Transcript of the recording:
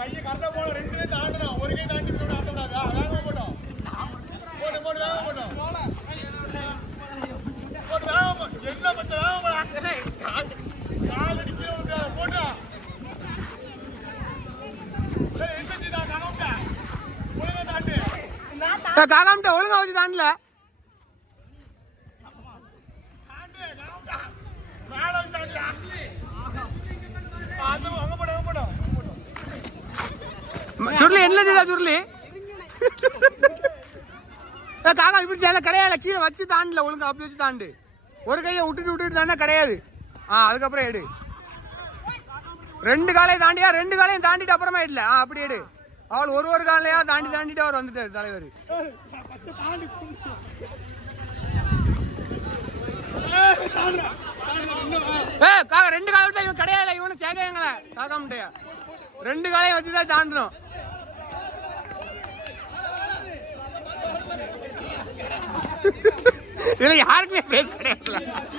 கையை கரெக்டா போட ரெண்டு கை தாண்டணும் ஒரு கை தாண்டி ஆத்தக்கூடாதா வேகமா போட்டோம் போட்டு போட்டு வேகமா போட்டோம் போட்டு வேகமா என்ன பச்சை வேகமா கால் அடிக்கிற போட்டா காக்காமட்ட ஒழுங்கா வச்சு தாண்டல சுருளி என்ன சுருளி காக்கா இப்படி கிடையாது கீழே வச்சு தாண்டல ஒழுங்கா அப்படி வச்சு தாண்டு ஒரு கையை விட்டுட்டு தாண்டா கிடையாது அதுக்கப்புறம் எடு ரெண்டு காலையும் தாண்டியா ரெண்டு காலையும் தாண்டிட்டு அப்புறமா இல்ல அப்படி எடு அவள் ஒரு காலையா தாண்டிட்டு அவர் வந்துட்டாரு தலைவர் காக்கா ரெண்டு காலம் இவன் கிடையாது இவனு சேகைங்கள காக்கா முட்டையா ரெண்டு காலையும் வச்சுதான் தாண்டணும் இதுல யாருக்குமே பேச கிடையாது